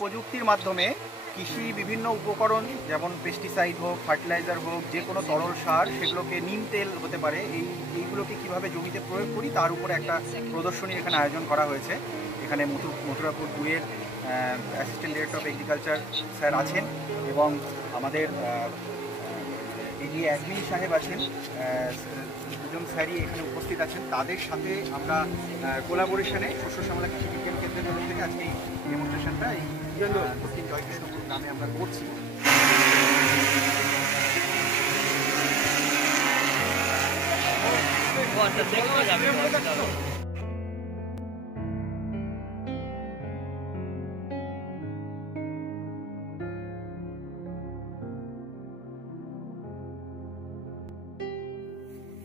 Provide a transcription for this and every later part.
প্রযুক্তির মাধ্যমে কৃষি বিভিন্ন উপকরণ যেমন পেস্টিসাইড হোক, ফার্টিলাইজার হোক, যে কোনো তরল সার, সেগুলোকে নিম তেল হতে পারে, এইগুলোকে কীভাবে জমিতে প্রয়োগ করি তার উপরে একটা প্রদর্শনী এখানে আয়োজন করা হয়েছে। এখানে মথুরাপুর দুয়ের assistant director of agriculture sir আছেন এবং আমাদের এগিয়ে অ্যাডমিন সাহেব আছেন, দুজন স্যারই এখানে উপস্থিত আছেন। তাদের সাথে আমরা কোলাবোরেশনে শস্য শ্যামলা কৃষি বিজ্ঞান কেন্দ্রের তরফ থেকে আজকে এই ডেমনস্ট্রেশনটা এই দক্ষিণ জয়কৃষ্ণপুর গ্রামে আমরা করছি।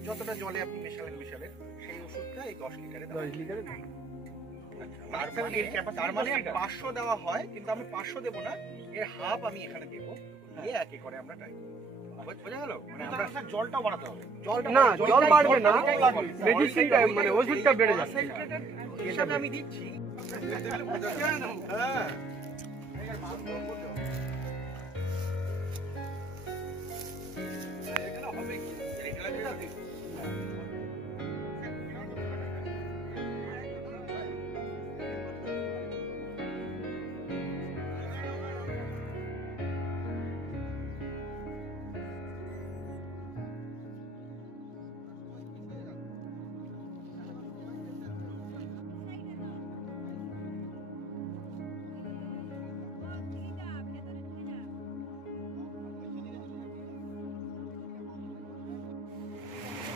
যতটা জলে আপনি মেশালেন সেই ওষুধটা এই 10 লিটারে তার মানে 500 দেওয়া হয়, কিন্তু আমি 500 দেবো না, এর হাফ আমি এখানে দেবো, দিয়ে একে করে আমরা ট্রাই করবো। বোঝা গেল? মানে আমরা জলটা বাড়াতে হবে, না জল বাড়বে না, মেডিসিনটা মানে ওষুধটা বেড়ে যাচ্ছে হিসাবে আমি দিচ্ছি। হ্যাঁ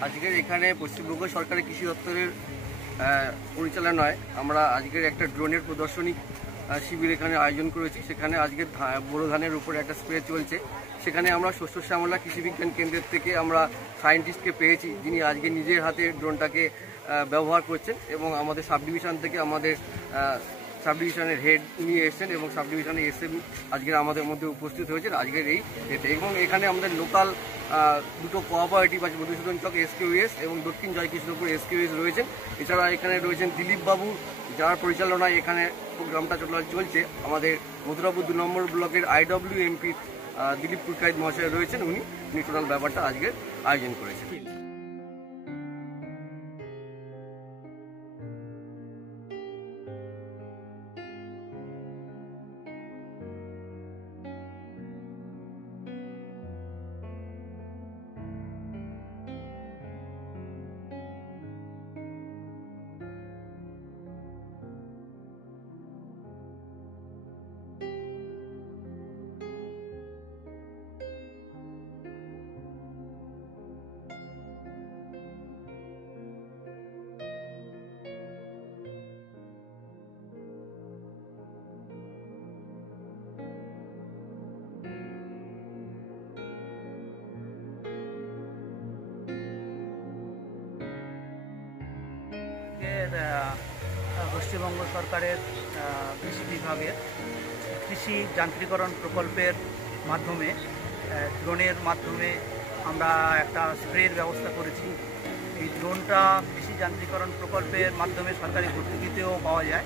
আজকের এখানে পশ্চিমবঙ্গ সরকারের কৃষি দপ্তরের পরিচালনায় আমরা আজকের একটা ড্রোনের প্রদর্শনী শিবির এখানে আয়োজন করেছি। সেখানে আজকে বোরো ধানের উপরে একটা স্প্রে চলছে। সেখানে আমরা শস্য শ্যামলা কৃষি বিজ্ঞান কেন্দ্রের থেকে আমরা সায়েন্টিস্টকে পেয়েছি, যিনি আজকে নিজের হাতে ড্রোনটাকে ব্যবহার করছেন এবং আমাদের সাব ডিভিশন থেকে আমাদের সাব ডিভিশনের হেড নিয়ে এসেছেন এবং সাব ডিভিশনের এসএম আজকের আমাদের মধ্যে উপস্থিত হয়েছেন আজকের এই এতে। এবং এখানে আমাদের লোকাল দুটো কোঅপারেটিভ আছে, মধুসূদন চক এসকিউএস এবং দক্ষিণ জয়কৃষ্ণপুর এসকিউএস রয়েছেন। এছাড়া এখানে রয়েছেন দিলীপ বাবু, যার পরিচালনায় এখানে প্রোগ্রামটা চলছে। আমাদের মথুরাপুর 2 নম্বর ব্লকের IWMP দিলীপ পুরকাইত মহাশয় রয়েছেন, উনি টোটাল ব্যাপারটা আজকের আয়োজন করেছেন। পশ্চিমবঙ্গ সরকারের কৃষি বিভাগের কৃষি যান্ত্রিকরণ প্রকল্পের মাধ্যমে ড্রোনের মাধ্যমে আমরা একটা স্প্রের ব্যবস্থা করেছি। এই ড্রোনটা কৃষি যান্ত্রিকরণ প্রকল্পের মাধ্যমে সরকারি ভর্তুকিতেও পাওয়া যায়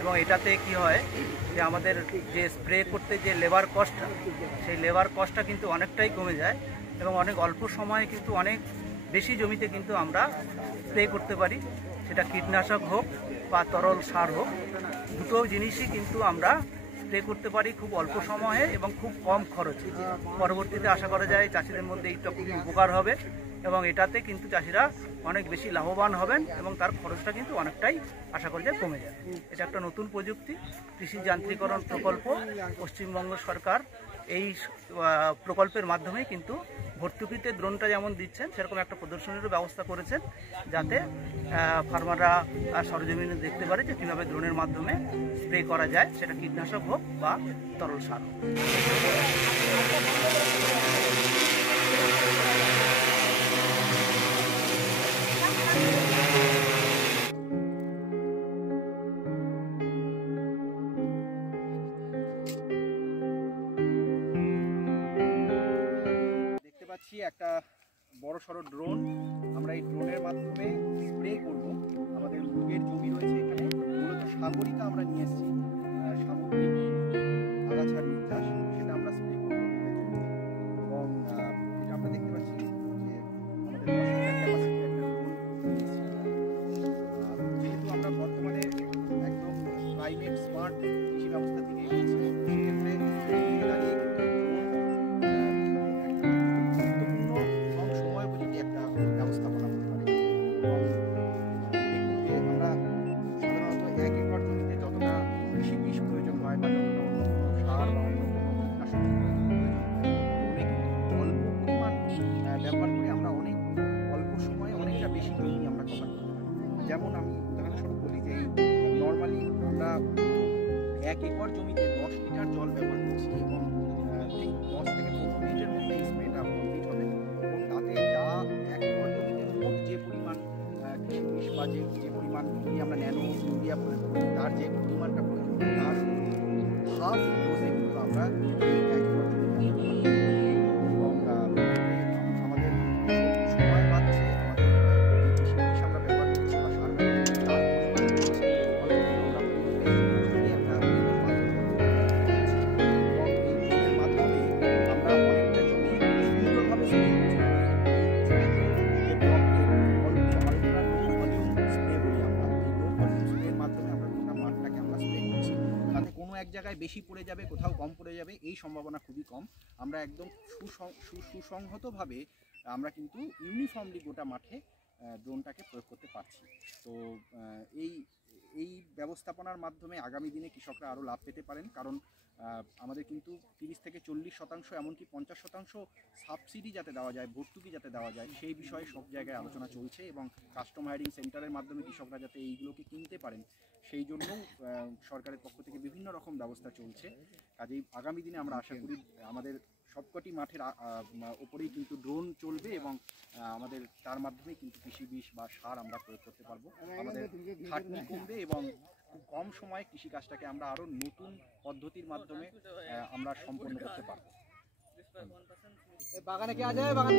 এবং এটাতে কি হয় যে আমাদের যে স্প্রে করতে যে লেবার কস্টটা, সেই লেবার কস্টটা কিন্তু অনেকটাই কমে যায় এবং অনেক অল্প সময়ে কিন্তু অনেক বেশি জমিতে কিন্তু আমরা স্প্রে করতে পারি। সেটা কীটনাশক হোক বা তরল সার হোক, দুটো জিনিসই কিন্তু আমরা স্প্রে করতে পারি খুব অল্প সময়ে এবং খুব কম খরচে। পরবর্তীতে আশা করা যায় চাষিদের মধ্যে এইটা খুবই উপকার হবে এবং এটাতে কিন্তু চাষিরা অনেক বেশি লাভবান হবেন এবং তার খরচটা কিন্তু অনেকটাই আশা করা যায় কমে যাবে। এটা একটা নতুন প্রযুক্তি, কৃষি যান্ত্রিকরণ প্রকল্প। পশ্চিমবঙ্গ সরকার এই প্রকল্পের মাধ্যমে কিন্তু ভর্তুকিতে ড্রোনটা যেমন দিচ্ছেন, সেরকম একটা প্রদর্শনীরও ব্যবস্থা করেছেন, যাতে ফার্মাররা সরজমিনে দেখতে পারে যে কীভাবে ড্রোনের মাধ্যমে স্প্রে করা যায়, সেটা কীটনাশক হোক বা তরল সার হোক। একটা বড় সড়ো ড্রোন, আমরা এই ড্রোনের মাধ্যমে স্প্রে করব। আমাদের মুগের জমি রয়েছে এখানে, মূলত সাগরিকা আমরা নিয়ে এসেছি, সামগ্রিক যেমন আমি উদাহরণস্বরূপ বলি যে নর্মালি আমরা 1 একর জমিতে 10 লিটার জল ব্যবহার করছি এবং ঠিক 10 থেকে 15 মিনিটের মধ্যে এই স্প্রেটা কমপ্লিট হবে এবং তাতে যা 1 একর জমিতে মোট যে পরিমাণ বিষ বা যে পরিমাণ আমরা ন্যানো ইউরিয়া প্রয়োগ করি তার যে পরিমাণটা প্রয়োজন তার হাফ ডোজে কিন্তু আমরা এই 1 একর জমিতে এবং আমাদের সময় বাড়ছে, আমাদের কৃষি আমরা ব্যবহার করছি বা সার ব্যবহার করছি তার পরিমাণ হচ্ছে ফলে আমরা পরিবেশ একটা পরিবেশ এবং এই ড্রোনের মাধ্যমে আমরা অনেকটা জমি সুন্দরভাবে স্প্রে করছি। যে ব্লকের আলট্রা লো ভলিউম স্প্রে বলি আমরা, এই লো ভলিউম স্প্রের মাধ্যমে আমরা গোটা মাঠটাকে আমরা স্প্রে করছি। তাতে কোনো এক জায়গায় বেশি পড়ে যাবে, কোথাও কম পড়ে যাবে, এই সম্ভাবনা খুবই কম। আমরা একদম সুসংহতভাবে আমরা কিন্তু ইউনিফর্মলি গোটা মাঠে ড্রোনটাকে প্রয়োগ করতে পারছি। তো এই ব্যবস্থাপনার মাধ্যমে আগামী দিনে কৃষকরা আরও লাভ পেতে পারেন, কারণ আমাদের কিন্তু 30 থেকে 40% এমনকি 50% সাবসিডি যাতে দেওয়া যায়, ভর্তুকি যাতে দেওয়া যায়, সেই বিষয়ে সব জায়গায় আলোচনা চলছে এবং কাস্টম হায়ারিং সেন্টারের মাধ্যমে কৃষকরা যাতে এইগুলোকে কিনতে পারেন সেই জন্যও সরকারের পক্ষ থেকে বিভিন্ন রকম ব্যবস্থা চলছে। কাজেই আগামী দিনে আমরা আশা করি আমাদের সবকটি মাঠের ওপরেই কিন্তু ড্রোন চলবে এবং আমাদের তার মাধ্যমে কিন্তু কৃষি বিষ বা সার আমরা প্রয়োগ করতে পারবো। আমাদের খাটনি কমবে এবং খুব কম সময়ে কৃষিকাজটাকে আমরা আরও নতুন পদ্ধতির মাধ্যমে আমরা সম্পন্ন করতে পারবো। বাগানে কে আছে বাগান